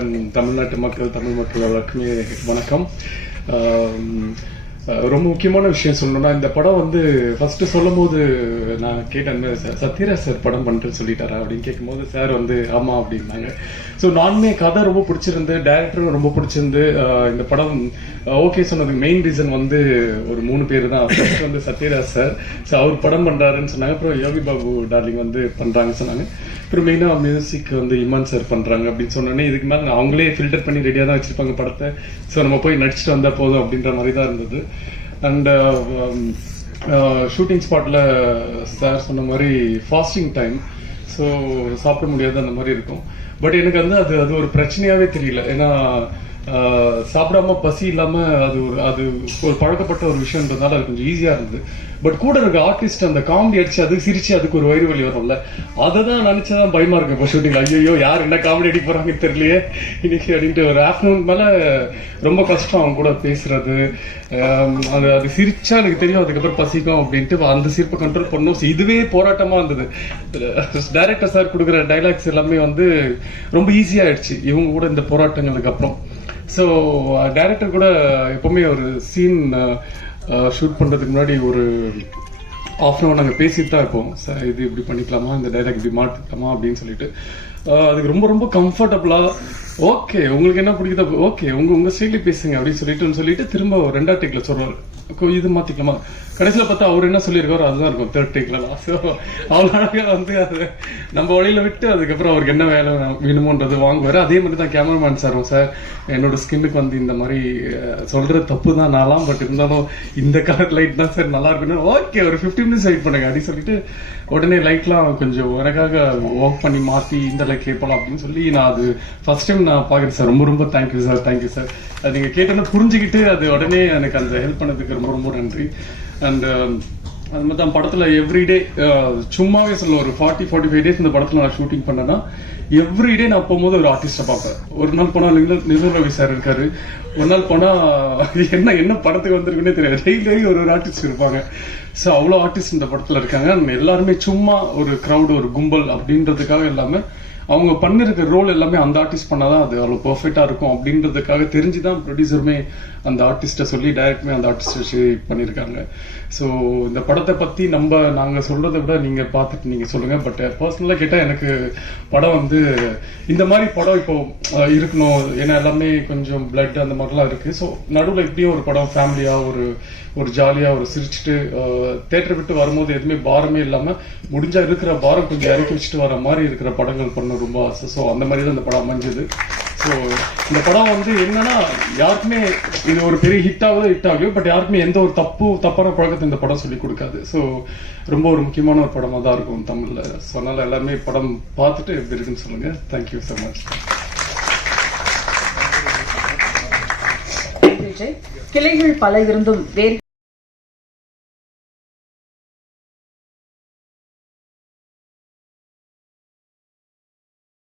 And தமிழ்நாட்டு மக்கள் தமிழ் மக்கள் எல்லாருக்குமே வணக்கம். ரொம்ப முக்கியமான விஷயம் சொல்லணும்னா இந்த படம் வந்து ஃபர்ஸ்ட் சொல்லும் போது நான் கேட்டேன் சத்யராஜ் சார் படம் பண்ணிட்டு சொல்லிட்டாரா? அப்படின்னு கேட்கும்போது சார் வந்து ஆமா அப்படின்னாங்க. ஸோ நானுமே கதை ரொம்ப பிடிச்சிருந்து டேரக்டரும் ரொம்ப பிடிச்சிருந்து இந்த படம் ஓகே சொன்னதுக்கு மெயின் ரீசன் வந்து ஒரு மூணு பேர் தான். ஃபர்ஸ்ட் வந்து சத்யராஜ் சார் ஸோ அவர் படம் பண்ணுறாருன்னு சொன்னாங்க. அப்புறம் யோகி பாபு டார்லிங் வந்து பண்ணுறாங்க சொன்னாங்க. அப்புறம் மெயினாக மியூசிக் வந்து இமான் சார் பண்ணுறாங்க அப்படின்னு சொன்னோன்னே இதுக்கு மேலே அவங்களே ஃபில்டர் பண்ணி ரெடியாக தான் வச்சுருப்பாங்க படத்தை. ஸோ நம்ம போய் நடிச்சுட்டு வந்தால் போதும் அப்படின்ற மாதிரி தான் இருந்தது. அண்ட் ஷூட்டிங் ஸ்பாட்டில் சார் சொன்ன மாதிரி ஃபாஸ்டிங் டைம் ஸோ சாப்பிட முடியாது அந்த மாதிரி இருக்கும். பட் எனக்கு வந்து அது அது ஒரு பிரச்சனையாகவே தெரியல. ஏன்னா சாப்பிடாம பசி இல்லாம அது ஒரு அது ஒரு பழக்கப்பட்ட ஒரு விஷயம்ன்றதுனால அது கொஞ்சம் ஈஸியா இருந்தது. பட் கூட இருக்க ஆர்டிஸ்ட் அந்த காமெடி அடிச்சு அது சிரிச்சு அதுக்கு ஒரு வயிறு வலி வரும்ல. அதை தான் நினைச்சதான் பயமா இருக்கு இப்போ ஷூட்டிங் ஐயோ யார் என்ன காமெடி அடிக்க போறாங்கன்னு தெரியலையே. இன்னைக்கு அப்படின்ட்டு ஒரு ஆஃப்டர்நூன் மேல ரொம்ப கஷ்டம் அவங்க கூட பேசுறது. அது அது சிரிச்சா எனக்கு தெரியும். அதுக்கப்புறம் பசிக்கும் அப்படின்ட்டு அந்த சிரிப்பை கண்ட்ரோல் பண்ணும். இதுவே போராட்டமா இருந்தது. டைரக்டர் சார் கொடுக்குற டைலாக்ஸ் எல்லாமே வந்து ரொம்ப ஈஸியாயிடுச்சு இவங்க கூட இந்த போராட்டங்களுக்கு அப்புறம். ஸோ டைரக்டர் uh, கூட எப்போவுமே ஒரு சீன் ஷூட் uh, uh, பண்ணுறதுக்கு முன்னாடி ஒரு ஆஃப் அன் நாங்கள் பேசிட்டு தான் இருப்போம். சார் இது இப்படி பண்ணிக்கலாமா? இந்த டைலாக் இப்படி மாற்றிக்கலாமா அப்படின்னு சொல்லிட்டு. அதுக்கு ரொம்ப ரொம்ப கம்ஃபர்டபுளாக ஓகே உங்களுக்கு என்ன பிடிக்குதோ ஓகே உங்கள் உங்கள் ஸ்டைலே பேசுங்க அப்படின்னு சொல்லிட்டு சொல்லிட்டு திரும்ப ஒரு ரெண்டா சொல்கிறார் இது மாத்திக்கலாமா? கடைசியில பார்த்தா அவர் என்ன சொல்லியிருக்காரோ அதுதான் இருக்கும். தேர்ட் டேக்லாம் ஸோ அவ்வளோ அழகா வந்து அது நம்ம வழியில விட்டு அதுக்கப்புறம் அவருக்கு என்ன வேலை வேணுமோன்றது வாங்குவார். அதே மாதிரி தான் கேமராமேன் சாரும் சார் என்னோட ஸ்கின்னுக்கு வந்து இந்த மாதிரி சொல்ற தப்பு தான் நான்லாம் பட் இருந்தாலும் இந்த கலர் லைட் தான் சார் நல்லா இருக்குன்னு. ஓகே ஒரு 15 மினிட்ஸ் வெயிட் பண்ணுங்க. அப்படின்னு சொல்லிட்டு உடனே லைட்லாம் கொஞ்சம் எனக்காக ஒர்க் பண்ணி மாற்றி இந்த லைட் கேட்பலாம் அப்படின்னு சொல்லி நான் அது ஃபர்ஸ்ட் டைம் நான் பார்க்குறேன் சார் ரொம்ப ரொம்ப தேங்க்யூ சார் தேங்க்யூ சார் அது நீங்க கேட்டோன்னு புரிஞ்சுக்கிட்டு அது உடனே எனக்கு அந்த ஹெல்ப் பண்ணதுக்கு ரொம்ப ரொம்ப நன்றி. அண்ட் um, அது மாதிரி தான் படத்துல எவ்ரிடே uh, சும்மாவே சொல்ல ஒரு ஃபார்ட்டி ஃபார்ட்டி ஃபைவ் டேஸ் இந்த படத்துல நான் ஷூட்டிங் பண்ணேன்னா எவ்ரிடே நான் போகும்போது ஒரு ஆர்டிஸ்ட்டை பார்ப்பேன். ஒரு நாள் போனால் நிர்மல் ரவி சார் இருக்காரு. ஒரு நாள் போனால் என்ன என்ன படத்துக்கு வந்திருக்குன்னே தெரியாது. டெய்லி ஒரு ஒரு ஆர்டிஸ்ட் இருப்பாங்க. ஸோ அவ்வளோ ஆர்டிஸ்ட் இந்த படத்துல இருக்காங்க. எல்லாருமே சும்மா ஒரு க்ரௌடு ஒரு கும்பல் அப்படின்றதுக்காக எல்லாமே அவங்க பண்ணிருக்க ரோல் எல்லாமே அந்த ஆர்டிஸ்ட் பண்ணாதான் அது அவ்வளோ பெர்ஃபெக்டா இருக்கும் அப்படின்றதுக்காக தெரிஞ்சுதான் ப்ரொடியூசருமே அந்த ஆர்டிஸ்ட்டை சொல்லி டைரக்ட்மே அந்த ஆர்டிஸ்ட் வச்சு பண்ணியிருக்காங்க ஸோ இந்த படத்தை பற்றி நம்ம நாங்கள் சொல்கிறத விட நீங்கள் பார்த்துட்டு நீங்கள் சொல்லுங்கள் பட் பர்சனலாக eh, கேட்டால் எனக்கு படம் வந்து இந்த மாதிரி படம் இப்போ இருக்கணும். ஏன்னா எல்லாமே கொஞ்சம் பிளட் அந்த மாதிரிலாம் இருக்குது ஸோ நடுவில் இப்படியும் ஒரு படம் ஃபேமிலியாக ஒரு ஒரு ஜாலியாக ஒரு சிரிச்சுட்டு தேட்டர் விட்டு வரும்போது எதுவுமே பாரமே இல்லாமல் முடிஞ்சால் இருக்கிற பாரம் கொஞ்சம் இறக்கி வச்சுட்டு வர மாதிரி இருக்கிற படங்கள் பண்ண ரொம்ப ஆசை ஸோ அந்த மாதிரி தான் இந்த படம் அமைஞ்சது. ஸோ இந்த படம் வந்து என்னன்னா யாருக்குமே இது ஒரு பெரிய ஹிட் ஆகுதோ ஹிட் ஆகலையோ பட் யாருக்குமே எந்த ஒரு தப்பு தப்பான பழக்கத்தை இந்த படம் சொல்லி கொடுக்காது. ஸோ ரொம்ப ஒரு முக்கியமான ஒரு படமாக தான் இருக்கும் தமிழில். ஸோ அதனால எல்லாமே படம் பார்த்துட்டு எப்படி இருக்குன்னு சொல்லுங்க. தேங்க்யூ ஸோ மச் கிளைகள் பல இருந்தும் வேறு